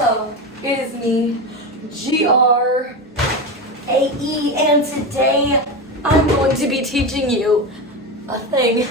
Hello, it is me, GRAE, and today I'm going to be teaching you a thing.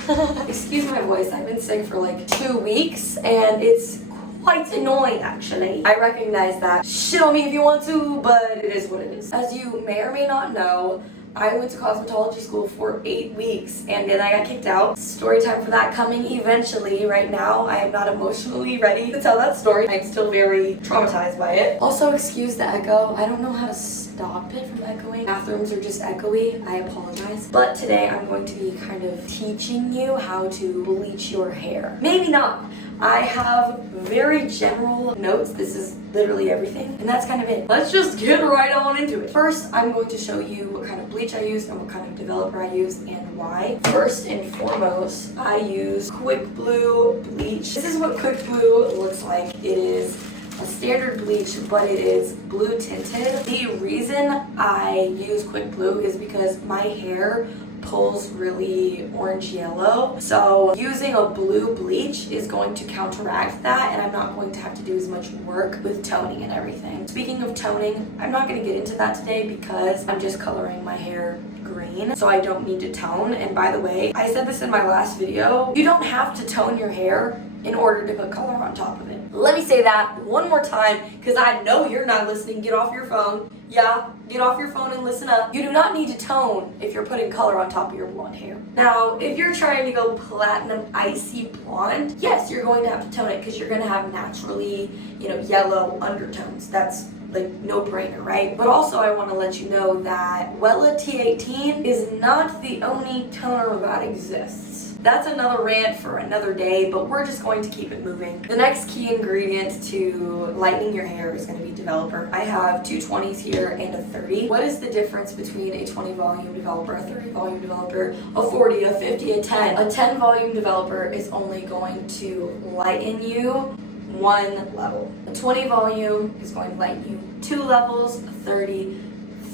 Excuse my voice, I've been sick for like 2 weeks and it's quite annoying actually. I recognize that. Shit on me if you want to, but it is what it is. As you may or may not know, I went to cosmetology school for 8 weeks and then I got kicked out. Story time for that coming eventually. Right now, I am not emotionally ready to tell that story. I'm still very traumatized by it. Also, excuse the echo. I don't know how to stop it from echoing. Bathrooms are just echoey. I apologize. But today I'm going to be kind of teaching you how to bleach your hair. Maybe not. I have very general notes. This is literally everything, and that's kind of it. Let's just get right on into it. First, I'm going to show you what kind of bleach I use and what kind of developer I use and why. First and foremost, I use Quick Blue bleach. This is what Quick Blue looks like. It is a standard bleach, but it is blue tinted. The reason I use Quick Blue is because my hair pulls really orange yellow, so using a blue bleach is going to counteract that, and I'm not going to have to do as much work with toning and everything. Speaking of toning, I'm not going to get into that today because I'm just coloring my hair green, so I don't need to tone. And by the way, I said this in my last video, you don't have to tone your hair in order to put color on top of it. Let me say that one more time because I know you're not listening. Get off your phone. Yeah, get off your phone and listen up. You do not need to tone if you're putting color on top of your blonde hair. Now, if you're trying to go platinum icy blonde, yes, you're going to have to tone it because you're going to have naturally, yellow undertones. That's like no brainer, right? But also I want to let you know that Wella T18 is not the only toner that exists. That's another rant for another day, but we're just going to keep it moving. The next key ingredient to lightening your hair is going to be developer. I have two 20s here and a 30. What is the difference between a 20 volume developer, a 30 volume developer, a 40, a 50, a 10? A 10 volume developer is only going to lighten you 1 level. A 20 volume is going to lighten you 2 levels, a 30,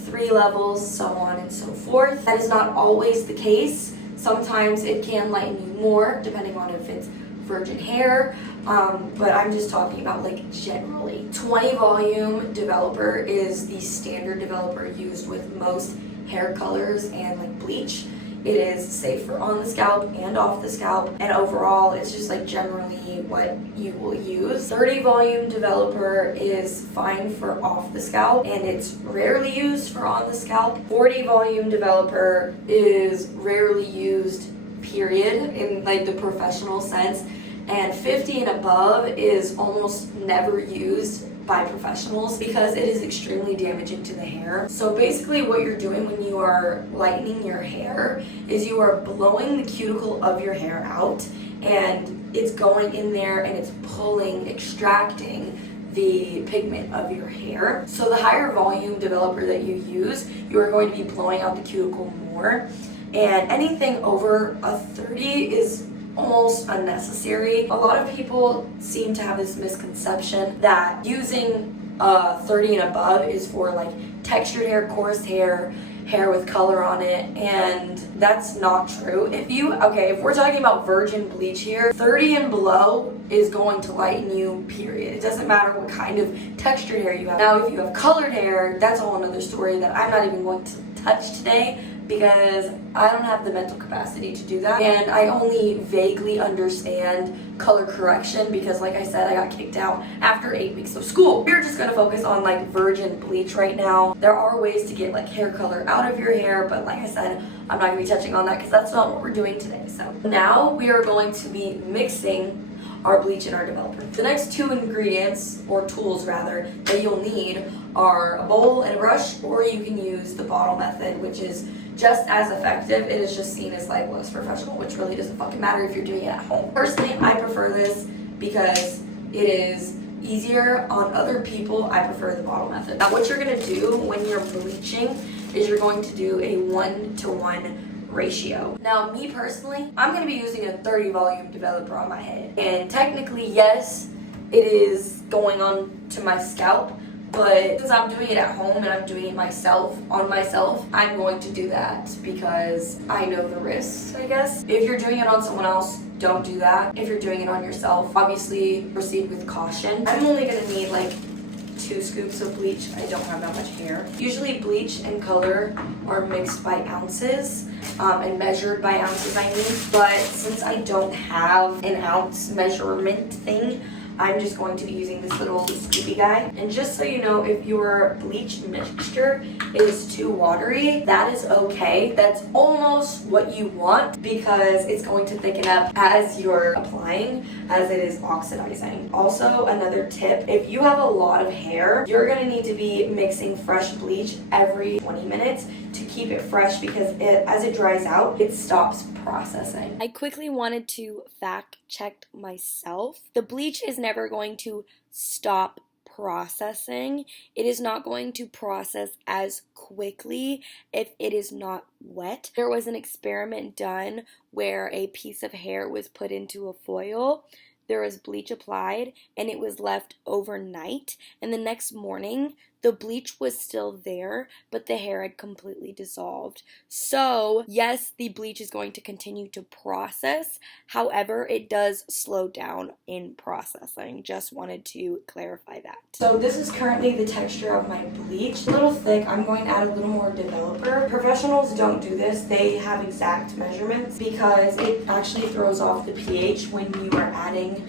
3 levels, so on and so forth. That is not always the case. Sometimes it can lighten you more, depending on if it's virgin hair, but I'm just talking about like generally. 20 volume developer is the standard developer used with most hair colors and like bleach. It is safe for on the scalp and off the scalp, and overall it's just like generally what you will use. 30 volume developer is fine for off the scalp and it's rarely used for on the scalp. 40 volume developer is rarely used, period, in like the professional sense, and 50 and above is almost never used by professionals because it is extremely damaging to the hair. So basically what you're doing when you are lightening your hair is you are blowing the cuticle of your hair out, and it's going in there and it's pulling, extracting the pigment of your hair. So the higher volume developer that you use, you are going to be blowing out the cuticle more, and anything over a 30 is almost unnecessary. A lot of people seem to have this misconception that using 30 and above is for like textured hair, coarse hair, hair with color on it, and that's not true. If we're talking about virgin bleach here, 30 and below is going to lighten you, period. It doesn't matter what kind of textured hair you have. Now, if you have colored hair, that's a whole another story that I'm not even going to touch today, because I don't have the mental capacity to do that, and I only vaguely understand color correction because, like I said, I got kicked out after 8 weeks of school. We're just gonna focus on like virgin bleach right now. There are ways to get like hair color out of your hair, but like I said, I'm not gonna be touching on that because that's not what we're doing today. So now we are going to be mixing our bleach and our developer. The next 2 ingredients, or tools rather, that you'll need are a bowl and a brush, or you can use the bottle method, which is just as effective. It is just seen as like less professional, which really doesn't fucking matter if you're doing it at home. Personally, I prefer this because it is easier on other people. I prefer the bottle method. Now, what you're gonna do when you're bleaching is you're going to do a 1-to-1 ratio. Now, me personally, I'm gonna be using a 30 volume developer on my head, and technically, yes, it is going on to my scalp, but since I'm doing it at home and I'm doing it myself, I'm going to do that because I know the risks, I guess. If you're doing it on someone else, don't do that. If you're doing it on yourself, obviously proceed with caution. I'm only gonna need like 2 scoops of bleach. I don't have that much hair. Usually bleach and color are mixed by ounces and measured by ounces, I mean. But since I don't have an ounce measurement thing, I'm just going to be using this little scoopy guy. And just so you know, if your bleach mixture is too watery, that is okay. That's almost what you want because it's going to thicken up as you're applying, as it is oxidizing. Also, another tip, if you have a lot of hair, you're gonna need to be mixing fresh bleach every 20 minutes to keep it fresh because as it dries out, it stops processing. I quickly wanted to fact check myself. The bleach is never going to stop processing. It is not going to process as quickly if it is not wet. There was an experiment done where a piece of hair was put into a foil, there was bleach applied, and it was left overnight, and the next morning the bleach was still there, but the hair had completely dissolved. So, yes, the bleach is going to continue to process. However, it does slow down in processing. Just wanted to clarify that. So this is currently the texture of my bleach. A little thick. I'm going to add a little more developer. Professionals don't do this. They have exact measurements because it actually throws off the pH when you are adding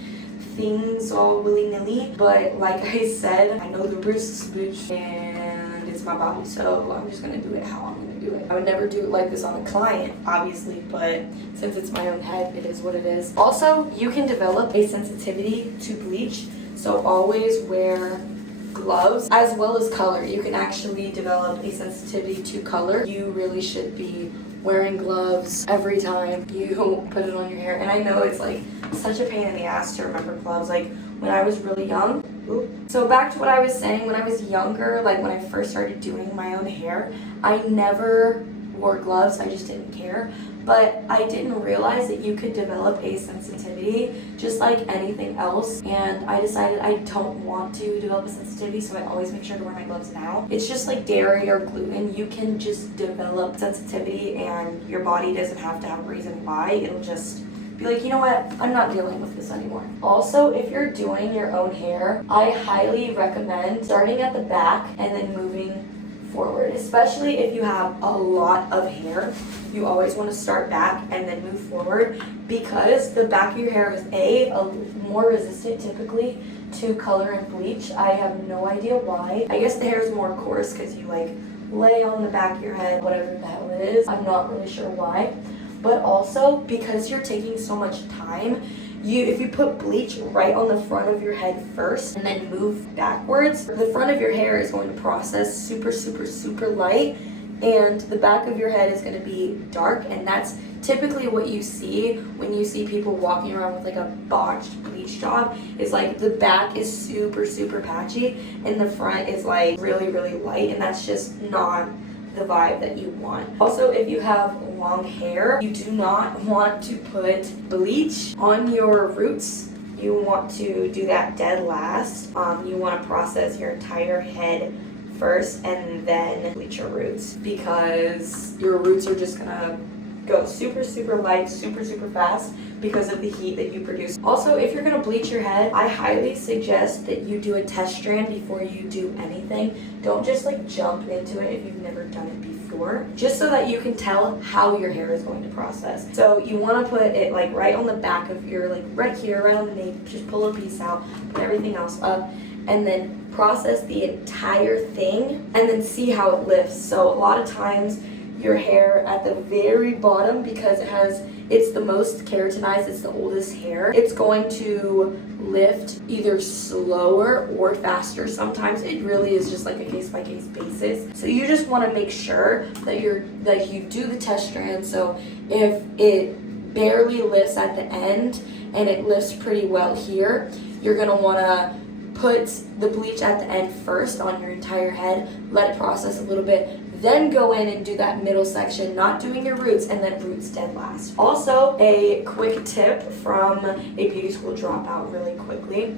things all willy-nilly, but like I said, I know the risks, bitch, and it's my body, so I'm just gonna do it how I'm gonna do it. I would never do it like this on a client, obviously, but since it's my own head, it is what it is. Also, you can develop a sensitivity to bleach, so always wear gloves as well as color. You can actually develop a sensitivity to color. You really should be wearing gloves every time you put it on your hair. And I know it's like such a pain in the ass to remember gloves, like when I was really young. So back to what I was saying, when I was younger, like when I first started doing my own hair, I never wore gloves, I just didn't care. But I didn't realize that you could develop a sensitivity just like anything else, and I decided I don't want to develop a sensitivity, so I always make sure to wear my gloves now. It's just like dairy or gluten. You can just develop sensitivity and your body doesn't have to have a reason why. It'll just be like, you know what, I'm not dealing with this anymore. Also, if you're doing your own hair, I highly recommend starting at the back and then moving forward, especially if you have a lot of hair. You always want to start back and then move forward because the back of your hair is a more resistant typically to color and bleach. I have no idea why. I guess the hair is more coarse because you like lay on the back of your head, whatever the hell it is. I'm not really sure why. But also because you're taking so much time, if you put bleach right on the front of your head first and then move backwards, the front of your hair is going to process super, super, super light, and the back of your head is going to be dark, and that's typically what you see when you see people walking around with like a botched bleach job. Is like the back is super, super patchy and the front is like really, really light, and that's just not the vibe that you want. Also, if you have long hair, you do not want to put bleach on your roots. You want to do that dead last. You want to process your entire head first and then bleach your roots because your roots are just gonna go super, super light, super, super fast because of the heat that you produce. Also, if you're gonna bleach your head, I highly suggest that you do a test strand before you do anything. Don't just like jump into it if you've never done it before, just so that you can tell how your hair is going to process. So you wanna put it like right on the back of your, like right here, right on the nape, just pull a piece out, put everything else up, and then process the entire thing and then see how it lifts. So a lot of times your hair at the very bottom, because it's the most keratinized, it's the oldest hair, it's going to lift either slower or faster. Sometimes it really is just like a case-by-case basis. So you just want to make sure that you do the test strand. So if it barely lifts at the end and it lifts pretty well here, you're going to want to put the bleach at the end first on your entire head, let it process a little bit, then go in and do that middle section, not doing your roots, and then roots dead last. Also, a quick tip from a beauty school dropout really quickly.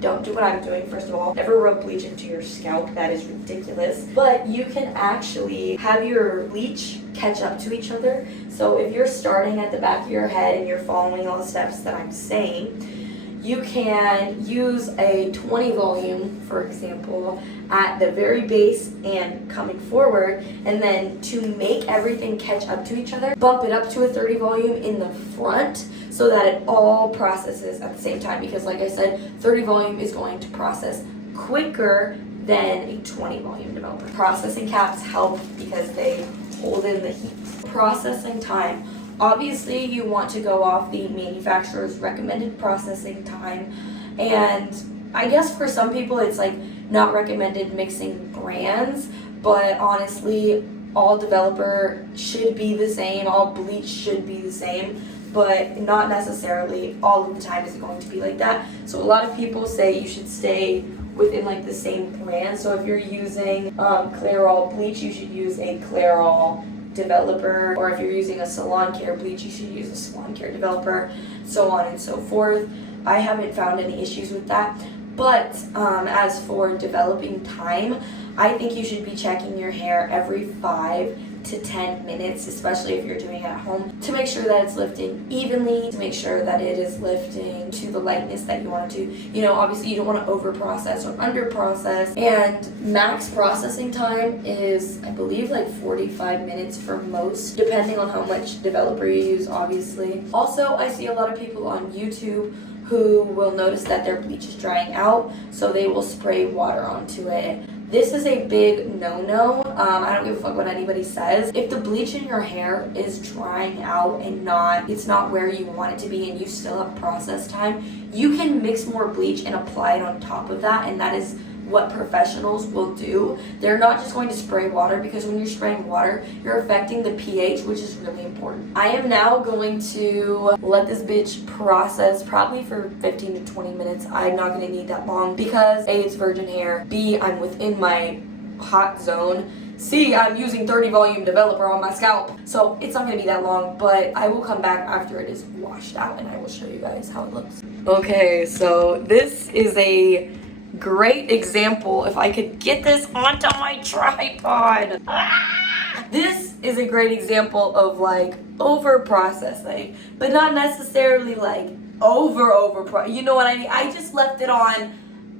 Don't do what I'm doing, first of all. Never rub bleach into your scalp. That is ridiculous. But you can actually have your bleach catch up to each other. So if you're starting at the back of your head and you're following all the steps that I'm saying, you can use a 20 volume, for example, at the very base and coming forward, and then to make everything catch up to each other, bump it up to a 30 volume in the front so that it all processes at the same time, because like I said, 30 volume is going to process quicker than a 20 volume developer. Processing caps help because they hold in the heat. Processing time. Obviously, you want to go off the manufacturer's recommended processing time, and I guess for some people it's like not recommended mixing brands, but honestly, all developer should be the same, all bleach should be the same, but not necessarily all of the time is it going to be like that. So a lot of people say you should stay within like the same brand. So if you're using Clairol bleach, you should use a Clairol developer, or if you're using a salon care bleach, you should use a salon care developer, so on and so forth. I haven't found any issues with that. But as for developing time, I think you should be checking your hair every 5 to 10 minutes, especially if you're doing it at home, to make sure that it's lifting evenly, to make sure that it is lifting to the lightness that you want it to. You know, obviously you don't want to over process or under process, and max processing time is, I believe, like 45 minutes for most, depending on how much developer you use, obviously. Also, I see a lot of people on YouTube who will notice that their bleach is drying out, so they will spray water onto it. This is a big no-no. I don't give a fuck what anybody says. If the bleach in your hair is drying out and it's not where you want it to be, and you still have process time, you can mix more bleach and apply it on top of that, and that is what professionals will do. They're not just going to spray water, because when you're spraying water, you're affecting the pH, which is really important. I am now going to let this bitch process probably for 15 to 20 minutes. I'm not going to need that long because A, it's virgin hair, B, I'm within my hot zone, C, I'm using 30 volume developer on my scalp, so it's not going to be that long, but I will come back after it is washed out and I will show you guys how it looks. Okay, so this is a great example. If I could get this onto my tripod. This is a great example of like over processing, but not necessarily like you know what I mean? I just left it on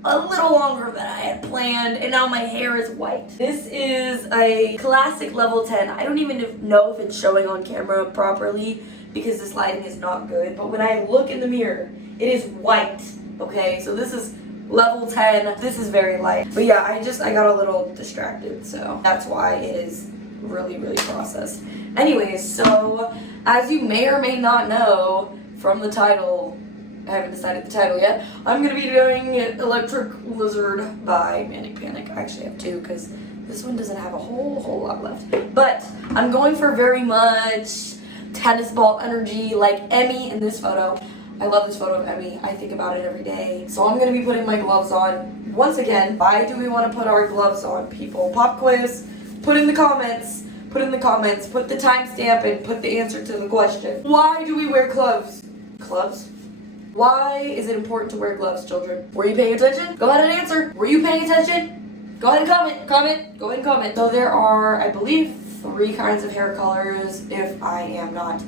a little longer than I had planned, and now my hair is white. This is a classic level 10. I don't even know if it's showing on camera properly because this lighting is not good, but when I look in the mirror, it is white. Okay, so this is level 10. This is very light. But yeah, I got a little distracted, so that's why it is really, really processed. Anyways, so as you may or may not know from the title, I haven't decided the title yet, I'm going to be doing Electric Lizard by Manic Panic. I actually have two because this one doesn't have a whole lot left. But I'm going for very much tennis ball energy, like Emmy in this photo. I love this photo of Emmy. I think about it every day. So I'm going to be putting my gloves on. Once again, why do we want to put our gloves on, people? Pop quiz. Put in the comments. Put the timestamp and put the answer to the question. Why do we wear gloves? Gloves? Why is it important to wear gloves, children? Were you paying attention? Go ahead and answer. Were you paying attention? Go ahead and comment. Go ahead and comment. So there are, I believe, 3 kinds of hair colors, if I am not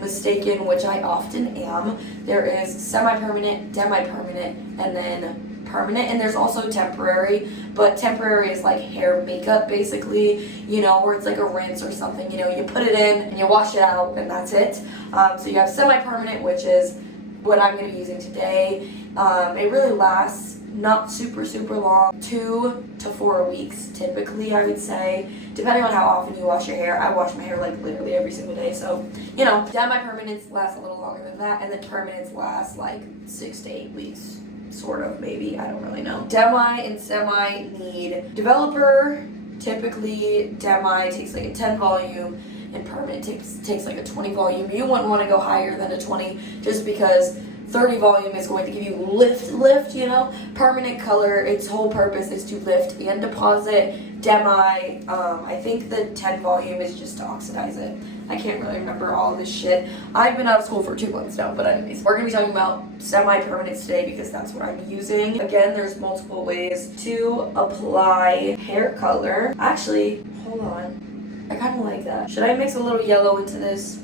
mistaken, which I often am. There is semi-permanent, demi-permanent, and then permanent, and there's also temporary, but temporary is like hair makeup basically, you know, where it's like a rinse or something, you know, you put it in and you wash it out and that's it. So you have semi-permanent, which is what I'm going to be using today. It really lasts not super long, 2 to 4 weeks typically, I would say, depending on how often you wash your hair. I wash my hair like literally every single day, so you know, demi-permanents last a little longer than that, and then permanents last like 6 to 8 weeks, sort of, maybe, I don't really know. Demi and semi need developer. Typically demi takes like a 10 volume and permanent takes like a 20 volume. You wouldn't want to go higher than a 20 just because 30 volume is going to give you lift, you know. Permanent color, its whole purpose is to lift and deposit. Demi, I think the 10 volume is just to oxidize it. I can't really remember all of this shit. I've been out of school for 2 months now, but anyways, we're gonna be talking about semi-permanents today because that's what I'm using. Again, there's multiple ways to apply hair color. Actually, hold on. I kind of like that. Should I mix a little yellow into this?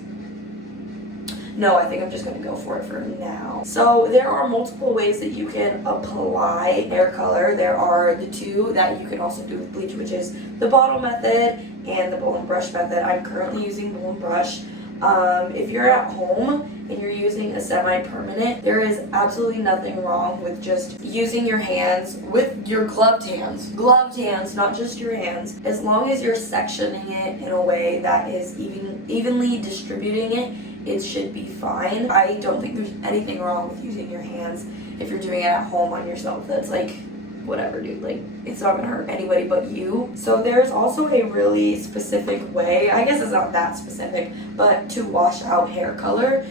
No, I think I'm just going to go for it for now. So there are multiple ways that you can apply hair color. There are the two that you can also do with bleach, which is the bottle method and the bowl and brush method. I'm currently using bowl and brush. If you're at home and you're using a semi-permanent, there is absolutely nothing wrong with just using your hands with your gloved hands, not just your hands, as long as you're sectioning it in a way that is evenly distributing it. It should be fine. I don't think there's anything wrong with using your hands if you're doing it at home on yourself. That's like, whatever, dude, like, it's not gonna hurt anybody but you. So there's also a really specific way, I guess it's not that specific, but to wash out hair color.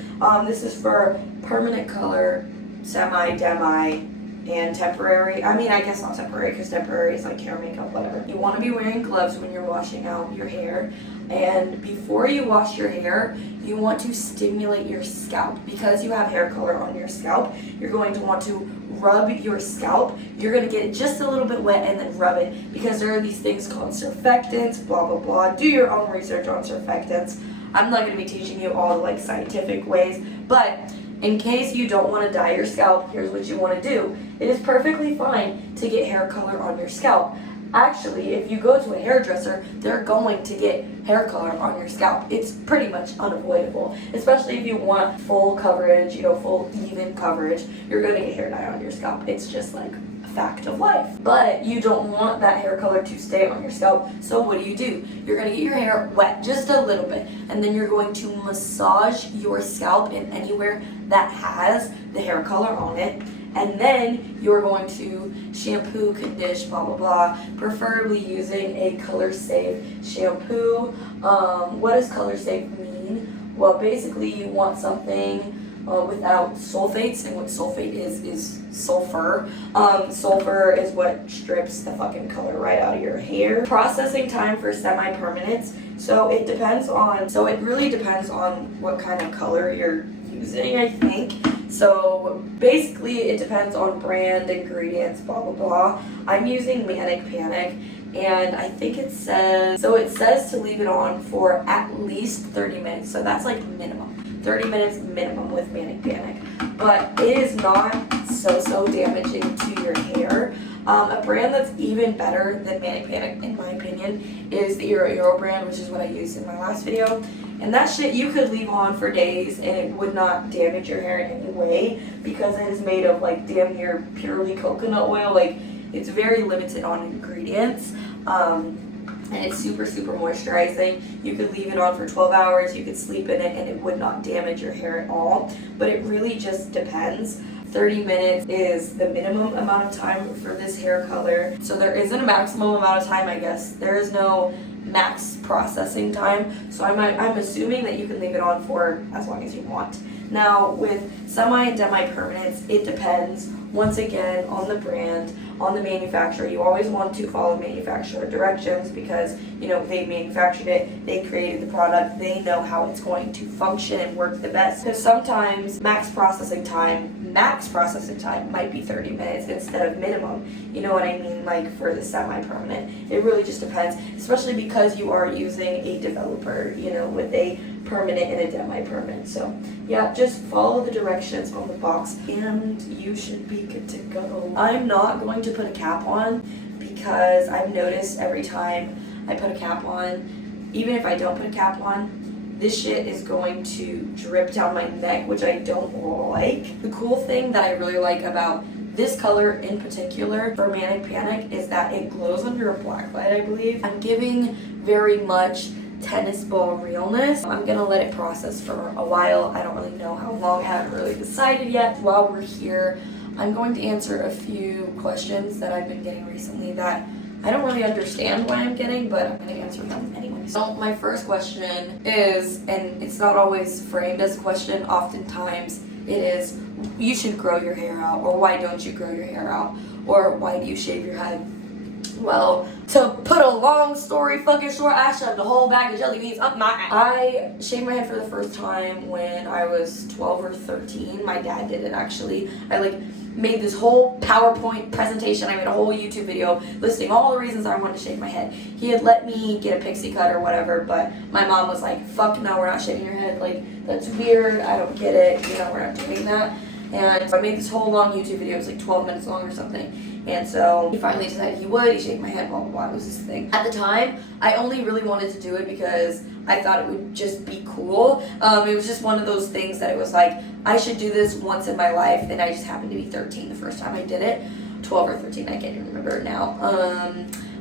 This is for permanent color, semi, demi, and temporary. I mean, I guess not temporary, because temporary is like hair makeup, whatever. You want to be wearing gloves when you're washing out your hair, and before you wash your hair, you want to stimulate your scalp. Because you have hair color on your scalp, you're going to want to rub your scalp. You're going to get it just a little bit wet and then rub it, because there are these things called surfactants, blah blah blah. Do your own research on surfactants. I'm not going to be teaching you all the like scientific ways, but in case you don't want to dye your scalp, here's what you want to do. It is perfectly fine to get hair color on your scalp. Actually, if you go to a hairdresser, they're going to get hair color on your scalp. It's pretty much unavoidable, especially if you want full coverage, full even coverage. You're going to get hair dye on your scalp. It's just like a fact of life. But you don't want that hair color to stay on your scalp, so what do? You're going to get your hair wet just a little bit, and then you're going to massage your scalp in anywhere that has the hair color on it. And then you're going to shampoo, condition, blah, blah, blah, preferably using a color safe shampoo. What does color safe mean? Well, basically you want something without sulfates, and what sulfate is sulfur. Sulfur is what strips the fucking color right out of your hair. Processing time for semi-permanents. So it really depends on what kind of color you're using, I think. So basically it depends on brand, ingredients, blah blah blah. I'm using Manic Panic, and I think it says to leave it on for at least 30 minutes. So that's like minimum. 30 minutes minimum with Manic Panic. But it is not so damaging to your hair. A brand that's even better than Manic Panic, in my opinion, is the Eero brand, which is what I used in my last video. And that shit you could leave on for days and it would not damage your hair in any way, because it is made of like damn near purely coconut oil. Like, it's very limited on ingredients. And it's super moisturizing. You could leave it on for 12 hours, you could sleep in it, and it would not damage your hair at all. But it really just depends. 30 minutes is the minimum amount of time for this hair color. So there isn't a maximum amount of time, I guess. There is no max processing time. So I'm assuming that you can leave it on for as long as you want. Now, with semi and demi-permanents, it depends, once again, on the brand, on the manufacturer. You always want to follow manufacturer directions, because, they manufactured it, they created the product, they know how it's going to function and work the best. Because sometimes max processing time might be 30 minutes instead of minimum. You know what I mean? Like for the semi-permanent. It really just depends, especially because you are using a developer, with a permanent and a demi-permanent. So yeah, just follow the directions on the box and you should be good to go. I'm not going to put a cap on, because I've noticed every time I put a cap on, even if I don't put a cap on, this shit is going to drip down my neck, which I don't like. The cool thing that I really like about this color in particular for Manic Panic is that it glows under a black light, I believe. I'm giving very much tennis ball realness. I'm gonna let it process for a while. I don't really know how long. I haven't really decided yet. While we're here, I'm going to answer a few questions that I've been getting recently that I don't really understand why I'm getting, but I'm going to answer them anyway. So my first question is, and it's not always framed as a question, oftentimes it is, you should grow your hair out, or why don't you grow your hair out, or why do you shave your head? Well, to put a long story fucking short, I shoved a whole bag of jelly beans up my ass. I shaved my head for the first time when I was 12 or 13. My dad did it, actually. I made this whole PowerPoint presentation. I made a whole YouTube video listing all the reasons I wanted to shave my head. He had let me get a pixie cut or whatever, but my mom was like, fuck no, we're not shaving your head. That's weird. I don't get it. We're not doing that. And so I made this whole long YouTube video. It was 12 minutes long or something. And so he finally decided he would. He shaved my head, blah, blah, blah. It was this thing. At the time, I only really wanted to do it because I thought it would just be cool. It was just one of those things that it was like, I should do this once in my life. And I just happened to be 13 the first time I did it. 12 or 13, I can't even remember it now.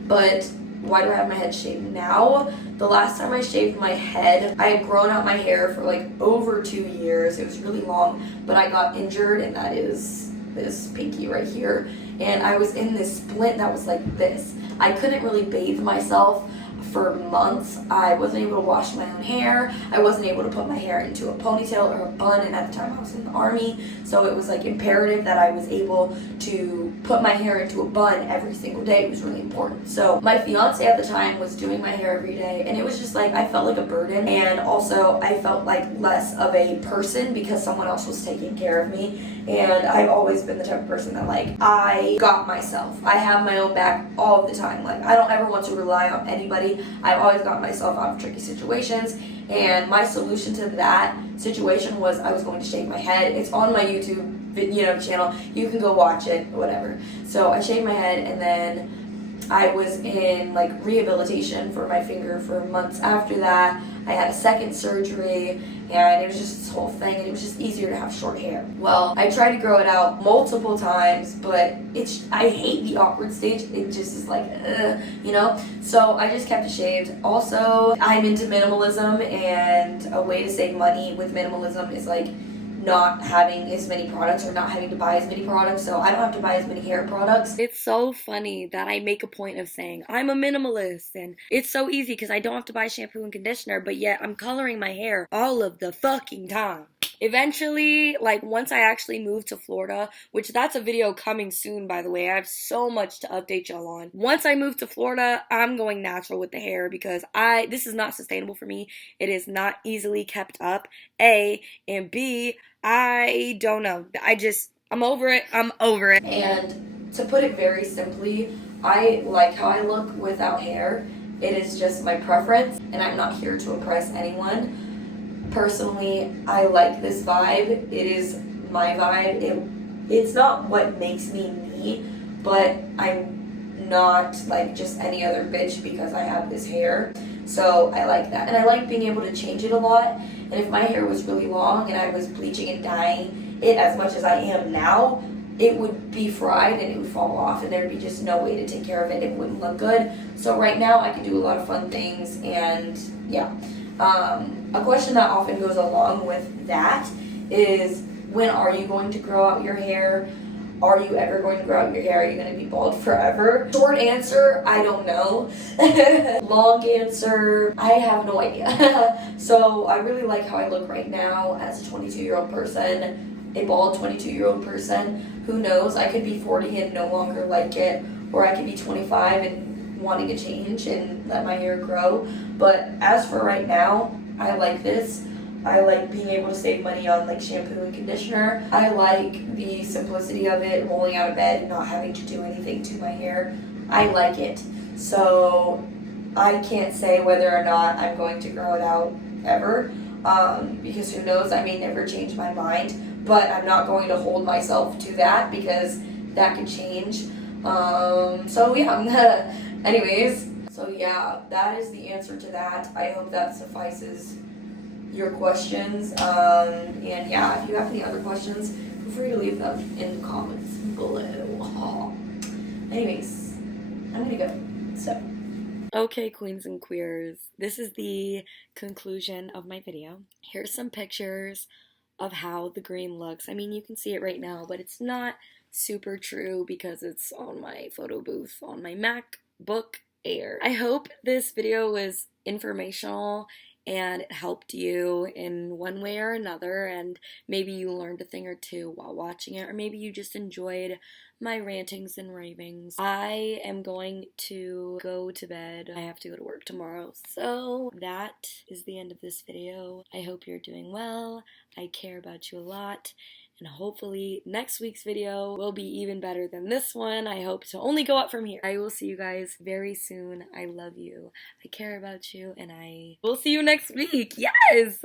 But why do I have my head shaved now? The last time I shaved my head, I had grown out my hair for over 2 years. It was really long, but I got injured, and that is this pinky right here. And I was in this splint that was like this. I couldn't really bathe myself for months. I wasn't able to wash my own hair. I wasn't able to put my hair into a ponytail or a bun, and at the time I was in the army, so it was imperative that I was able to put my hair into a bun every single day. It was really important. So my fiance at the time was doing my hair every day, and it was just I felt like a burden, and also I felt like less of a person because someone else was taking care of me. And I've always been the type of person that I got myself. I have my own back all the time. I don't ever want to rely on anybody. I've always got myself out of tricky situations, and my solution to that situation was I was going to shave my head. It's on my YouTube channel. You can go watch it, whatever. So I shaved my head, and then I was in rehabilitation for my finger for months after that. I had a second surgery, and it was just this whole thing, and it was just easier to have short hair. Well, I tried to grow it out multiple times, but I hate the awkward stage. It just is So I just kept it shaved. Also, I'm into minimalism, and a way to save money with minimalism is not having as many products or not having to buy as many products, so I don't have to buy as many hair products. It's so funny that I make a point of saying I'm a minimalist, and it's so easy because I don't have to buy shampoo and conditioner, but yet I'm coloring my hair all of the fucking time. Eventually, once I actually moved to Florida, which that's a video coming soon, by the way. I have so much to update y'all on. Once I move to Florida, I'm going natural with the hair because this is not sustainable for me. It is not easily kept up, A, and B, I don't know. I'm over it. And to put it very simply, I like how I look without hair. It is just my preference, and I'm not here to impress anyone. Personally, I like this vibe. It is my vibe. It's not what makes me me, but I'm not just any other bitch because I have this hair. So I like that. And I like being able to change it a lot. And if my hair was really long and I was bleaching and dyeing it as much as I am now, it would be fried and it would fall off, and there'd be just no way to take care of it. It wouldn't look good. So right now I can do a lot of fun things, and yeah. A question that often goes along with that is, when are you going to grow out your hair? Are you ever going to grow out your hair? Are you going to be bald forever? Short answer, I don't know. Long answer, I have no idea. So I really like how I look right now as a 22-year-old person, a bald 22-year-old person. Who knows? I could be 40 and no longer like it, or I could be 25 and wanting to change and let my hair grow. But as for right now, I like this. I like being able to save money on shampoo and conditioner. I like the simplicity of it, rolling out of bed and not having to do anything to my hair. I like it. So I can't say whether or not I'm going to grow it out ever, because who knows, I may never change my mind, but I'm not going to hold myself to that because that can change. So yeah, anyways, so yeah, that is the answer to that. I hope that suffices your questions, and yeah, if you have any other questions, feel free to leave them in the comments below. Anyways, I'm gonna go. So, okay, queens and queers, this is the conclusion of my video. Here's some pictures of how the green looks. I mean, you can see it right now, but it's not super true because it's on my photo booth on my MacBook Air. I hope this video was informational and it helped you in one way or another, and maybe you learned a thing or two while watching it, or maybe you just enjoyed my rantings and ravings. I am going to go to bed. I have to go to work tomorrow. So that is the end of this video. I hope you're doing well. I care about you a lot. And hopefully next week's video will be even better than this one. I hope to only go up from here. I will see you guys very soon. I love you. I care about you. And I will see you next week. Yes!